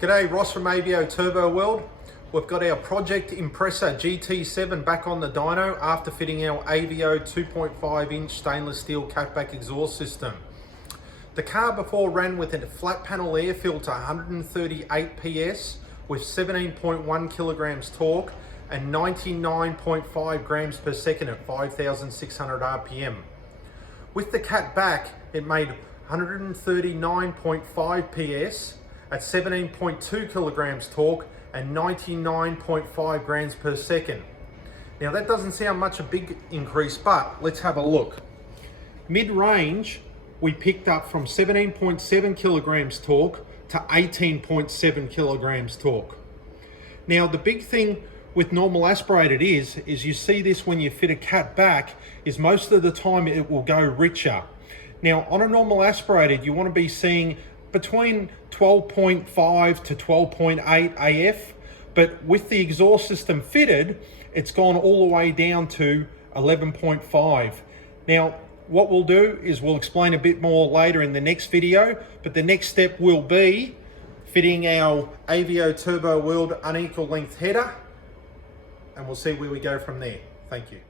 G'day, Ross from AVO Turbo World. We've got our Project Impreza GT7 back on the dyno after fitting our AVO 2.5 inch stainless steel catback exhaust system. The car before ran with a flat panel air filter 138 PS with 17.1 kilograms torque and 99.5 grams per second at 5,600 RPM. With the cat back, it made 139.5 PS at 17.2 kilograms torque and 99.5 grams per second. Now that doesn't sound much a big increase, but let's have a look. Mid-range, we picked up from 17.7 kilograms torque to 18.7 kilograms torque. Now the big thing with normal aspirated is you see this when you fit a cat back, is most of the time it will go richer. Now on a normal aspirated, you want to be seeing between 12.5 to 12.8 AF, but with the exhaust system fitted, it's gone all the way down to 11.5. Now, what we'll do is we'll explain a bit more later in the next video, but the next step will be fitting our AVO Turbo World unequal length header, and we'll see where we go from there. Thank you.